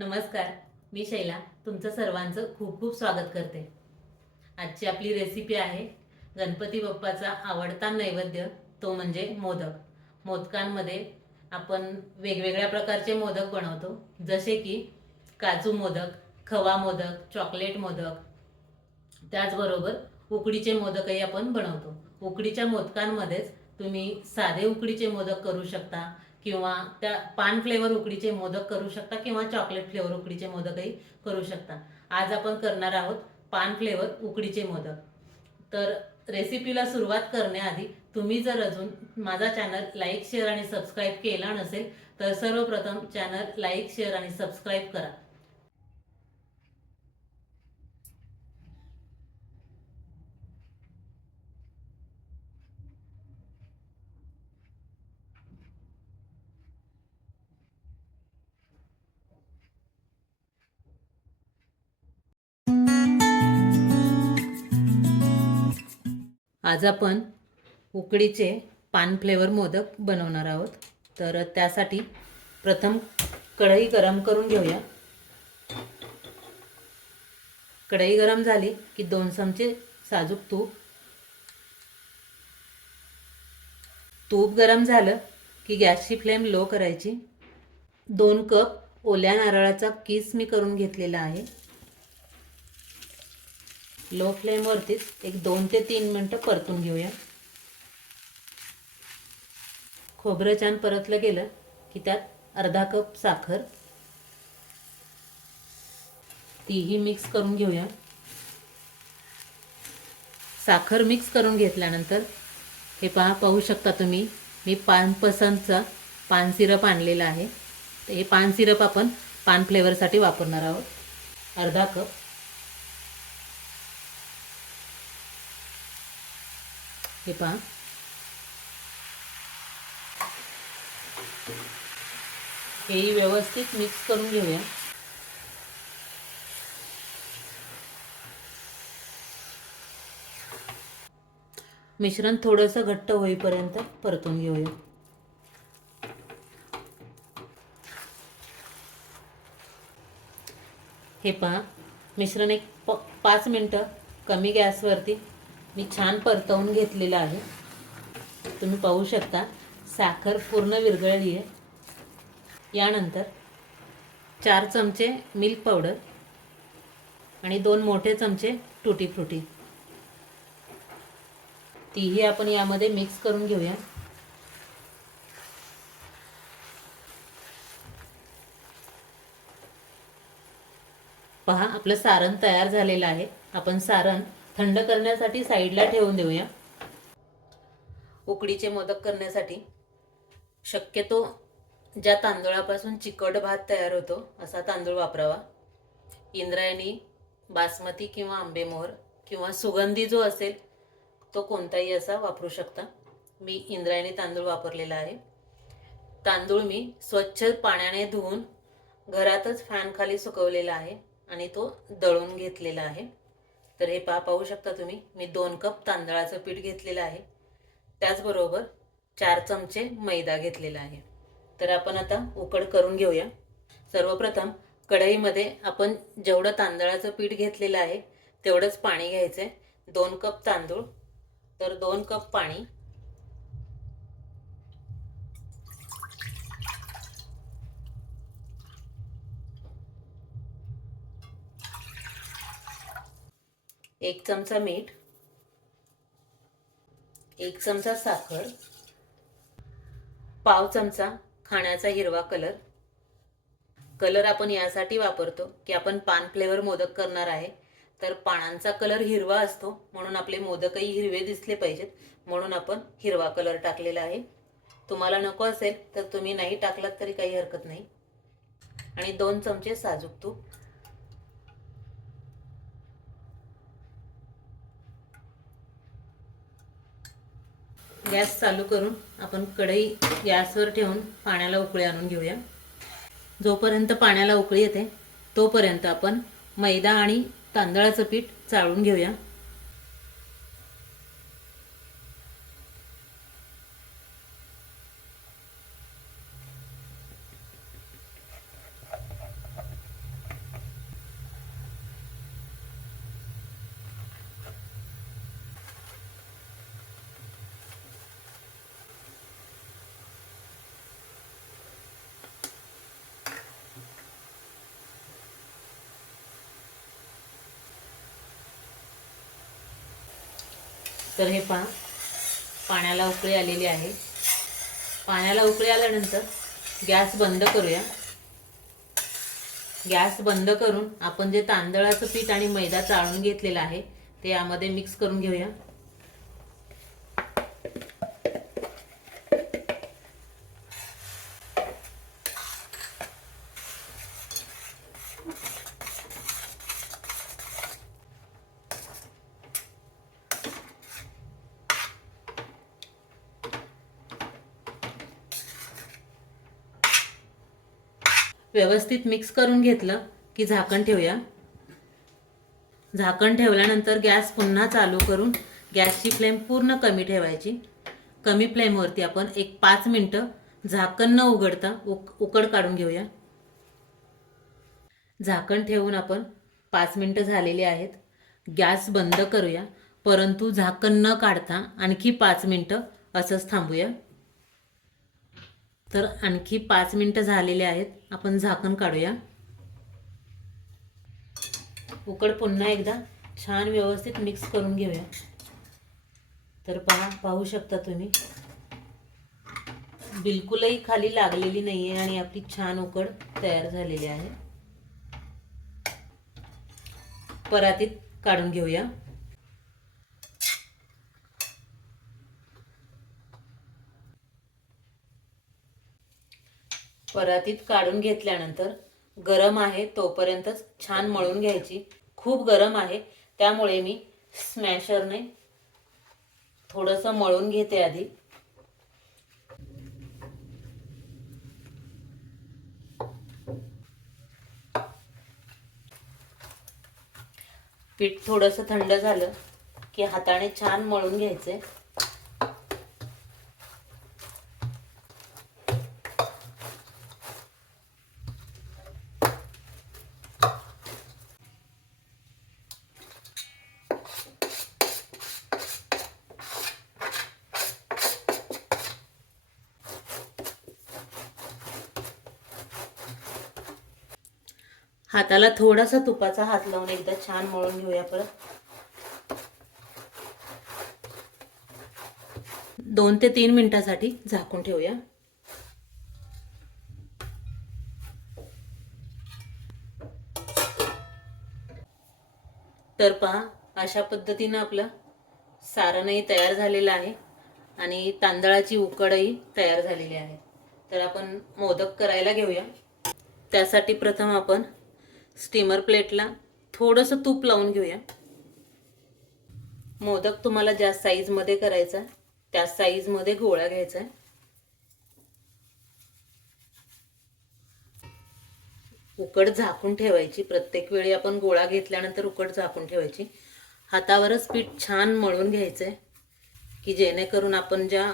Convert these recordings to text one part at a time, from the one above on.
नमस्कार मी शैला तुमचं सर्वांचं खूप खूप स्वागत करते. आजची आपली रेसिपी आहे गणपती बाप्पाचा आवडता नैवेद्य तो म्हणजे मोदक. मोदकांमध्ये आपण वेगवेगळ्या प्रकारचे मोदक बनवतो जसे की काजू मोदक खवा मोदक चॉकलेट मोदक. त्याचबरोबर उकडीचे मोदकही आपण बनवतो. उकडीच्या मोदकांमध्येच तुम्ही साधे उकडीचे मोदक करू शकता किंवा त्या पान फ्लेवर उकडीचे मोदक करू शकता किंवा चॉकलेट फ्लेवर उकडीचे मोदकही करू शकता. आज आपण करणार आहोत पान फ्लेवर उकडीचे मोदक. तर रेसिपीला सुरुवात करण्याआधी तुम्ही जर अजून माझा चॅनल लाईक शेअर आणि सबस्क्राईब केला नसेल तर सर्वप्रथम चॅनल लाईक शेअर आणि सबस्क्राईब करा. आज आपण उकडीचे पान फ्लेवर मोदक बनवणार आहोत. तर त्यासाठी प्रथम कढई गरम करून घेऊया. कढई गरम झाली की दोन चमचे साजूक तूप. तूप गरम झालं की गॅसची फ्लेम लो करायची. दोन कप ओल्या नारळाचा किस मी करून घेतलेला आहे. लो फ्लेमवरतीच एक दोन ते तीन मिनटं परतून घेऊया. खोबरं छान परतलं गेलं की त्यात अर्धा कप साखर. तीही मिक्स करून घेऊया. साखर मिक्स करून घेतल्यानंतर हे पहा पाहू शकता तुम्ही मी पान पसंतचा पान सिरप आणलेला आहे. तर हे पान सिरप आपण पान फ्लेवरसाठी वापरणार आहोत. अर्धा कप. हे पहा. हेही व्यवस्थित मिक्स करून घेऊया. मिश्रण थोडंसं घट्ट होईपर्यंत परतून घेऊया. हे पहा मिश्रण एक प पाच मिनटं कमी गॅसवरती मी छान परतवून घेतलेलं आहे. तुम्ही पाहू शकता साखर पूर्ण विरघळली आहे. यानंतर चार चमचे मिल्क पावडर आणि दोन मोठे चमचे टुटी फ्रुटी तीही आपण यामध्ये मिक्स करून घेऊया. पहा आपलं सारण तयार झालेलं आहे. आपण सारण थंड करण्यासाठी साईडला ठेवून देऊया. उकडीचे मोदक करण्यासाठी शक्यतो ज्या तांदूळापासून चिकट भात तयार होतो असा तांदूळ वापरावा. इंद्रायणी बासमती किंवा आंबेमोहर किंवा सुगंधी जो असेल तो कोणताही असा वापरू शकता. मी इंद्रायणी तांदूळ वापरलेला आहे. तांदूळ मी स्वच्छ पाण्याने धुवून घरातच फॅनखाली सुकवलेला आहे आणि तो दळून घेतलेला आहे. तर हे पा पाहू शकता तुम्ही. मी दोन कप तांदळाचं पीठ घेतलेलं आहे. त्याचबरोबर चार चमचे मैदा घेतलेला आहे. तर आपण आता उकड करून घेऊया. सर्वप्रथम कढईमध्ये आपण जेवढं तांदळाचं पीठ घेतलेलं आहे तेवढंच पाणी घ्यायचं आहे दोन कप तांदूळ. तर दोन कप पाणी एक चमचा मीठ एक चमचा साखर पाव चमचा खाण्याचा हिरवा कलर. कलर आपण यासाठी वापरतो की आपण पान फ्लेवर मोदक करणार आहे तर पानांचा कलर हिरवा असतो म्हणून आपले मोदकही हिरवे दिसले पाहिजेत म्हणून आपण हिरवा कलर टाकलेला आहे. तुम्हाला नको असेल तर तुम्ही नाही टाकलात तरी काही हरकत नाही. आणि दोन चमचे साजूक तूप. गॅस चालू करून आपण कढई गॅसवर ठेवून पाण्याला उकळी आणून घेऊया. जोपर्यंत पाण्याला उकळी येते तोपर्यंत आपण मैदा आणि तांदळाचं पीठ चाळून घेऊया. तर हे पहा पाण्याला उकळी आलेली आहे. पाण्याला उकळी आल्यानंतर गॅस बंद करूया. गॅस बंद करून आपण जे तांदळाचं पीठ आणि मैदा चाळून घेतलेला आहे ते यामध्ये मिक्स करून घेऊया. व्यवस्थित मिक्स करून घेतलं की झाकण ठेवूया. झाकण ठेवल्यानंतर गॅस पुन्हा चालू करून गॅसची फ्लेम पूर्ण कमी ठेवायची. कमी फ्लेमवरती आपण एक पाच मिनटं झाकण न उघडता उक उकड काढून घेऊया. झाकण ठेवून आपण पाच मिनटं झालेली आहेत. गॅस बंद करूया. परंतु झाकण न काढता आणखी पाच मिनटं असंच थांबूया. तर आणखी पाच मिनटं झालेले आहेत. आपण झाकण काढूया. उकड पुन्हा एकदा छान व्यवस्थित मिक्स करून घेऊया. तर पहा पाहू शकता तुम्ही. बिलकुलही खाली लागलेली नाही आहे आणि आपली छान उकड तयार झालेली आहे. परातीत काढून घेऊया. परातीत काढून घेतल्यानंतर गरम आहे तोपर्यंतच छान मळून घ्यायची. खूप गरम आहे त्यामुळे मी स्मॅशरने थोडंसं मळून घेते आधी. पीठ थोडंसं थंड झालं की हाताने छान मळून घ्यायचंय त्याला थोडासा तुपाचा हात लावून एकदा छान मळून घेऊया परत. दोन ते तीन मिनिटासाठी झाकून ठेवूया. तर पहा अशा पद्धतीनं आपलं सारणही तयार झालेलं आहे आणि तांदळाची उकडही तयार झालेली आहे. तर आपण मोदक करायला घेऊया. त्यासाठी प्रथम आपण स्टीमर प्लेटला थोडंसं तूप लावून घेऊया. मोदक तुम्हाला ज्या साईजमध्ये करायचा त्या साईजमध्ये गोळा घ्यायचा आहे. उकड झाकून ठेवायची. प्रत्येक वेळी आपण गोळा घेतल्यानंतर उकड झाकून ठेवायची. हातावरच पीठ छान मळून घ्यायचं आहे की जेणेकरून आपण ज्या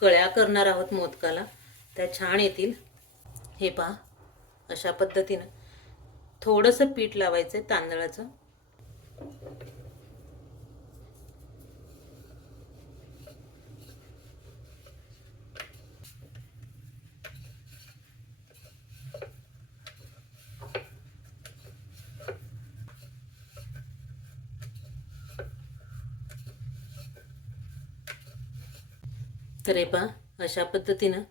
कळ्या करणार आहोत मोदकाला त्या छान येतील. हे पहा अशा पद्धतीनं. थोडंसं पीठ लावायचं तांदळाचं. तर हे पहा अशा पद्धतीनं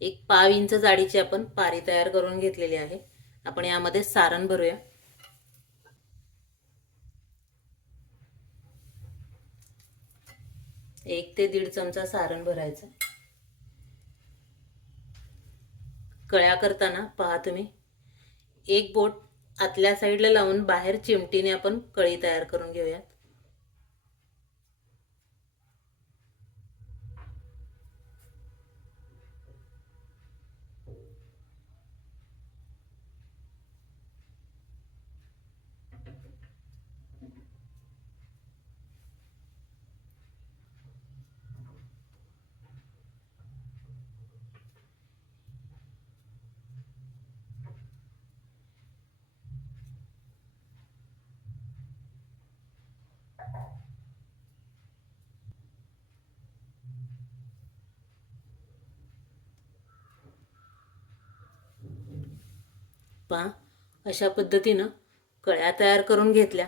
एक पाव इंच जाडीची आपण पारी तयार करून घेतलेली आहे. आपण यामध्ये सारण भरूया. एक ते दीड चमचा सारण भरायचं. कळ्या करताना पहा तुम्ही. एक बोट आतल्या साईडला लावून बाहेर चिमटीने आपण कळी तयार करून घेऊयात. पहा अशा पद्धतीनं कळ्या तयार करून घेतल्या.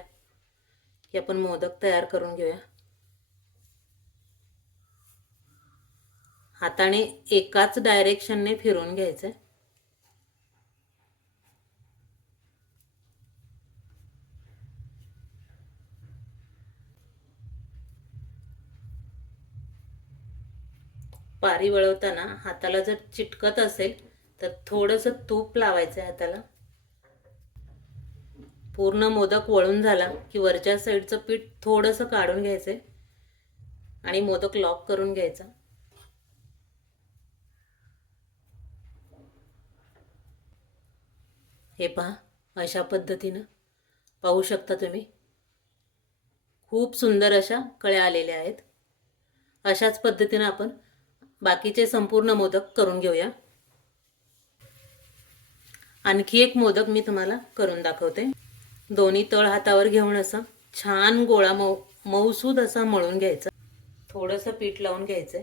की आपण मोदक तयार करून घेऊया. हाताने एकाच डायरेक्शनने फिरून घ्यायचं पारी वळवताना हाताला जर चिटकत असेल तर थोडंसं तूप लावायचं आहे हाताला. पूर्ण मोदक वळून झाला की वरच्या साईडचं पीठ थोडंसं काढून घ्यायचंय आणि मोदक लॉक करून घ्यायचा. हे पहा अशा पद्धतीनं पाहू शकता तुम्ही. खूप सुंदर अशा कळ्या आलेल्या आहेत. अशाच पद्धतीनं आपण बाकीचे संपूर्ण मोदक करून घेऊया. आणखी एक मोदक मी तुम्हाला करून दाखवते. दोन्ही तळ हातावर घेऊन असं छान गोळा मऊ मऊसूद असा मळून घ्यायचा. थोडंसं पीठ लावून घ्यायचं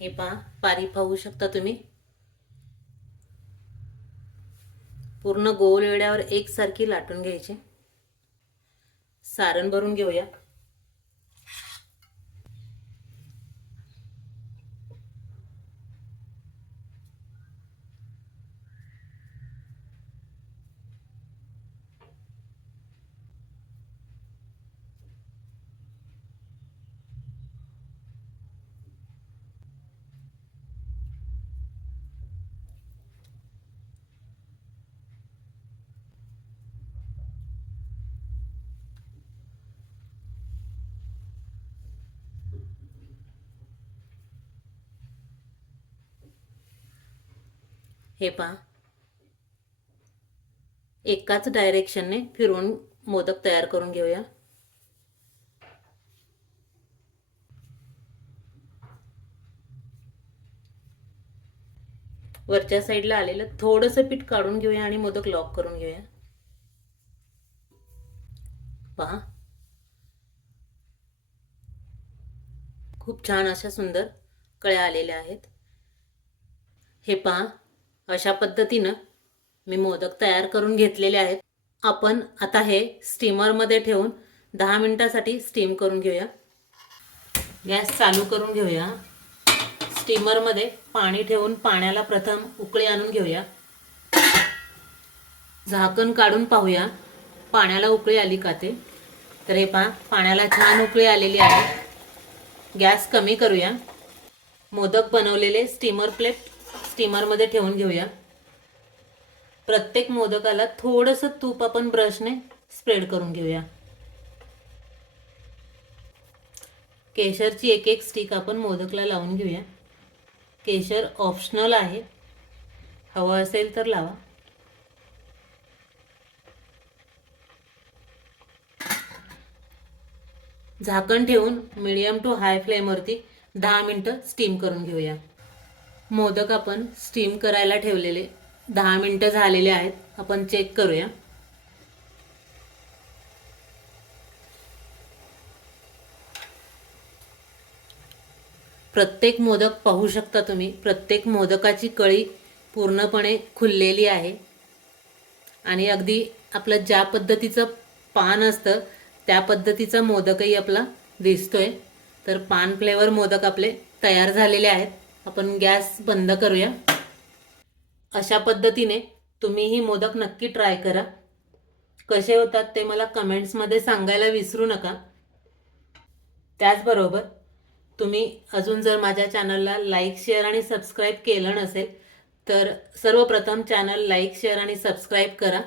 हे पहा पारी पाहू शकता तुम्ही. पूर्ण गोल वेड्यावर एकसारखी लाटून घ्यायची. सारण भरून घेऊया. हे पहा. एकाच डायरेक्शनने फिरवून मोदक तयार करून घेऊया. वरच्या साईडला आलेलं थोडंसं पीठ काढून घेऊया आणि मोदक लॉक करून घेऊया. पहा. खूप छान अशा सुंदर कळ्या आलेल्या आहेत. हे पहा. अशा पद्धतीनं मी मोदक तयार करून घेतलेले आहेत. आपण आता हे स्टीमरमध्ये ठेवून दहा मिनटासाठी स्टीम करून घेऊया. गॅस चालू करून घेऊया. स्टीमरमध्ये पाणी ठेवून पाण्याला प्रथम उकळी आणून घेऊया. झाकण काढून पाहूया. पाण्याला उकळी आली का ते? तर हे पहा पाण्याला छान उकळी आलेली आहे. गॅस कमी करूया. मोदक बनवलेले स्टीमर प्लेट स्टीमरमध्ये ठेवून घेऊया. प्रत्येक मोदकाला थोडंसं तूप आपण ब्रशने स्प्रेड करून घेऊया. केशरची एक एक स्टिक आपण मोदकला लावून घेऊया. केशर ऑप्शनल आहे. हवं असेल तर लावा. झाकण ठेवून मिडियम टू हाय फ्लेमवरती दहा मिनटं स्टीम करून घेऊया. मोदक आपण स्टीम करायला ठेवलेले. दहा मिनटं झालेले आहेत. आपण चेक करूया. प्रत्येक मोदक पाहू शकता तुम्ही. प्रत्येक मोदकाची कळी पूर्णपणे खुललेली आहे. आणि अगदी आपलं ज्या पद्धतीचं पान असतं त्या पद्धतीचा मोदकही आपला दिसतोय. तर पान फ्लेवर मोदक आपले तयार झालेले आहेत. आपण गॅस बंद करूया. अशा पद्धतीने तुम्ही ही मोदक नक्की ट्राय करा. कसे होतात ते मला कमेंट्समध्ये सांगायला विसरू नका. त्याचबरोबर तुम्ही अजून जर माझ्या चॅनलला लाईक शेअर आणि सबस्क्राईब केलं नसेल तर सर्वप्रथम चॅनल लाईक शेअर आणि सबस्क्राईब करा.